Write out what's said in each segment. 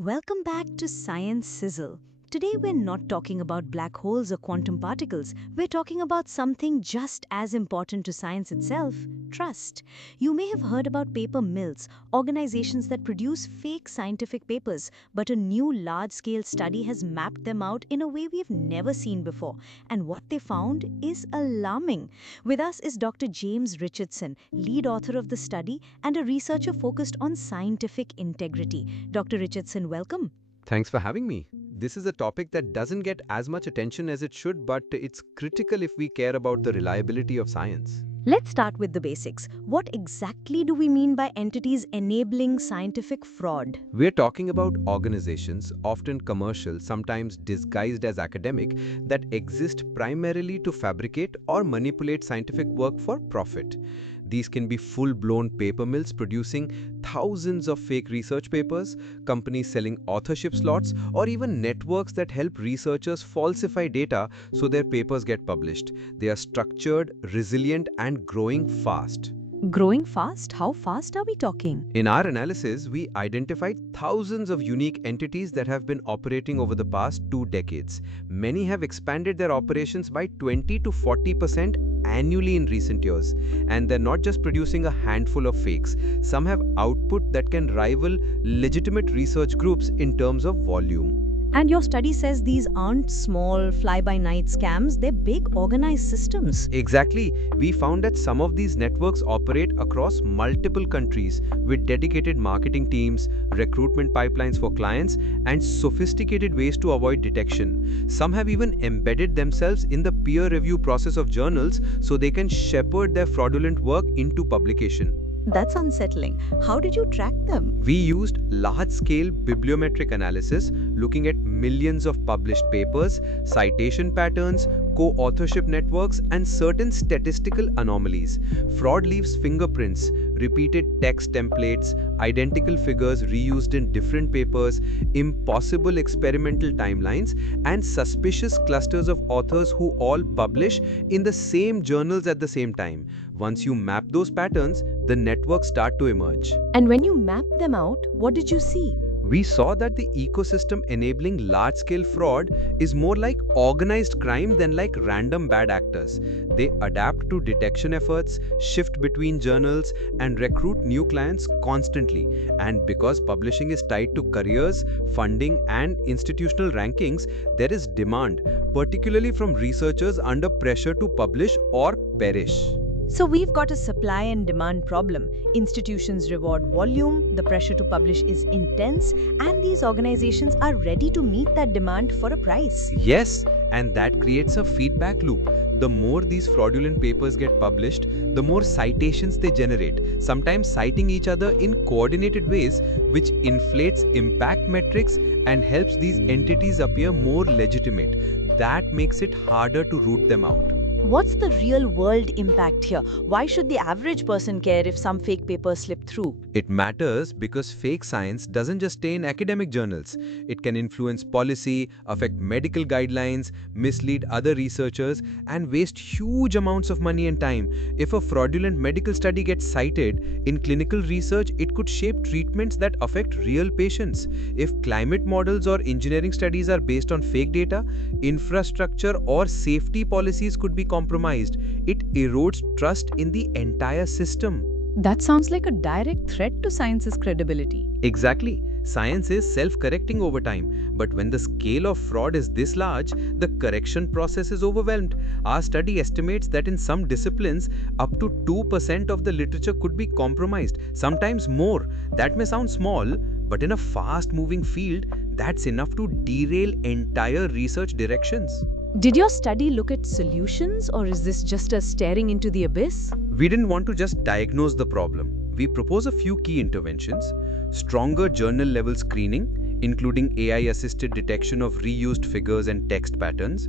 Welcome back to Science Sizzle. Today we're not talking about black holes or quantum particles. We're talking about something just as important to science itself, trust. You may have heard about paper mills, organizations that produce fake scientific papers, but a new large-scale study has mapped them out in a way we've never seen before. And what they found is alarming. With us is Dr. James Richardson, lead author of the study and a researcher focused on scientific integrity. Dr. Richardson, welcome. Thanks for having me. This is a topic that doesn't get as much attention as it should, but it's critical if we care about the reliability of science. Let's start with the basics. What exactly do we mean by entities enabling scientific fraud? We're talking about organizations, often commercial, sometimes disguised as academic, that exist primarily to fabricate or manipulate scientific work for profit. These can be full-blown paper mills producing thousands of fake research papers, companies selling authorship slots, or even networks that help researchers falsify data so their papers get published. They are structured, resilient, and growing fast. Growing fast? How fast are we talking? In our analysis, we identified thousands of unique entities that have been operating over the past 2 decades. Many have expanded their operations by 20 to 40% annually in recent years. And they're not just producing a handful of fakes. Some have output that can rival legitimate research groups in terms of volume. And your study says these aren't small, fly-by-night scams, they're big, organized systems. Exactly. We found that some of these networks operate across multiple countries with dedicated marketing teams, recruitment pipelines for clients, and sophisticated ways to avoid detection. Some have even embedded themselves in the peer review process of journals so they can shepherd their fraudulent work into publication. That's unsettling. How did you track them? We used large-scale bibliometric analysis looking at millions of published papers, citation patterns, co-authorship networks, and certain statistical anomalies. Fraud leaves fingerprints, repeated text templates, identical figures reused in different papers, impossible experimental timelines, and suspicious clusters of authors who all publish in the same journals at the same time. Once you map those patterns, the networks start to emerge. And when you mapped them out, what did you see? We saw that the ecosystem enabling large-scale fraud is more like organized crime than like random bad actors. They adapt to detection efforts, shift between journals, and recruit new clients constantly. And because publishing is tied to careers, funding, and institutional rankings, there is demand, particularly from researchers under pressure to publish or perish. So we've got a supply and demand problem. Institutions reward volume, the pressure to publish is intense, and these organizations are ready to meet that demand for a price. Yes, and that creates a feedback loop. The more these fraudulent papers get published, the more citations they generate, sometimes citing each other in coordinated ways, which inflates impact metrics and helps these entities appear more legitimate. That makes it harder to root them out. What's the real-world impact here? Why should the average person care if some fake papers slip through? It matters because fake science doesn't just stay in academic journals. It can influence policy, affect medical guidelines, mislead other researchers, and waste huge amounts of money and time. If a fraudulent medical study gets cited in clinical research, it could shape treatments that affect real patients. If climate models or engineering studies are based on fake data, infrastructure or safety policies could be compromised. It erodes trust in the entire system. That sounds like a direct threat to science's credibility. Exactly. Science is self-correcting over time, but when the scale of fraud is this large, the correction process is overwhelmed. Our study estimates that in some disciplines, up to 2% of the literature could be compromised, sometimes more. That may sound small, but in a fast-moving field, that's enough to derail entire research directions. Did your study look at solutions, or is this just a staring into the abyss? We didn't want to just diagnose the problem. We propose a few key interventions: stronger journal-level screening, including AI-assisted detection of reused figures and text patterns,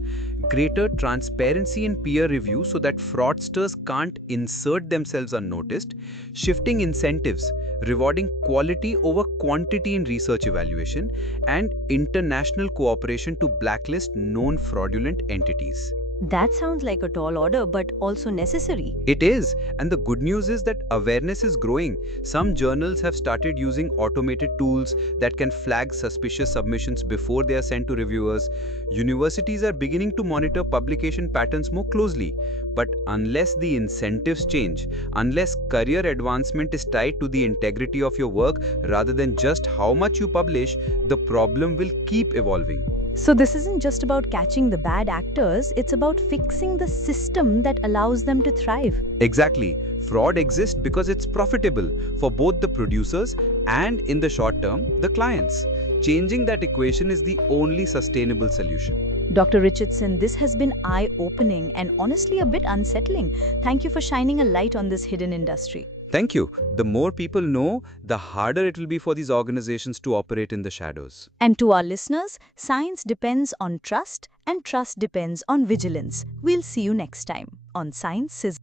greater transparency in peer review so that fraudsters can't insert themselves unnoticed, shifting incentives, rewarding quality over quantity in research evaluation, and international cooperation to blacklist known fraudulent entities. That sounds like a tall order, but also necessary. It is, and the good news is that awareness is growing. Some journals have started using automated tools that can flag suspicious submissions before they are sent to reviewers. Universities are beginning to monitor publication patterns more closely. But unless the incentives change, unless career advancement is tied to the integrity of your work rather than just how much you publish, the problem will keep evolving. So, this isn't just about catching the bad actors, it's about fixing the system that allows them to thrive. Exactly. Fraud exists because it's profitable for both the producers and, in the short term, the clients. Changing that equation is the only sustainable solution. Dr. Richardson, this has been eye opening and honestly a bit unsettling. Thank you for shining a light on this hidden industry. Thank you. The more people know, the harder it will be for these organizations to operate in the shadows. And to our listeners, science depends on trust, and trust depends on vigilance. We'll see you next time on Science Sizzle.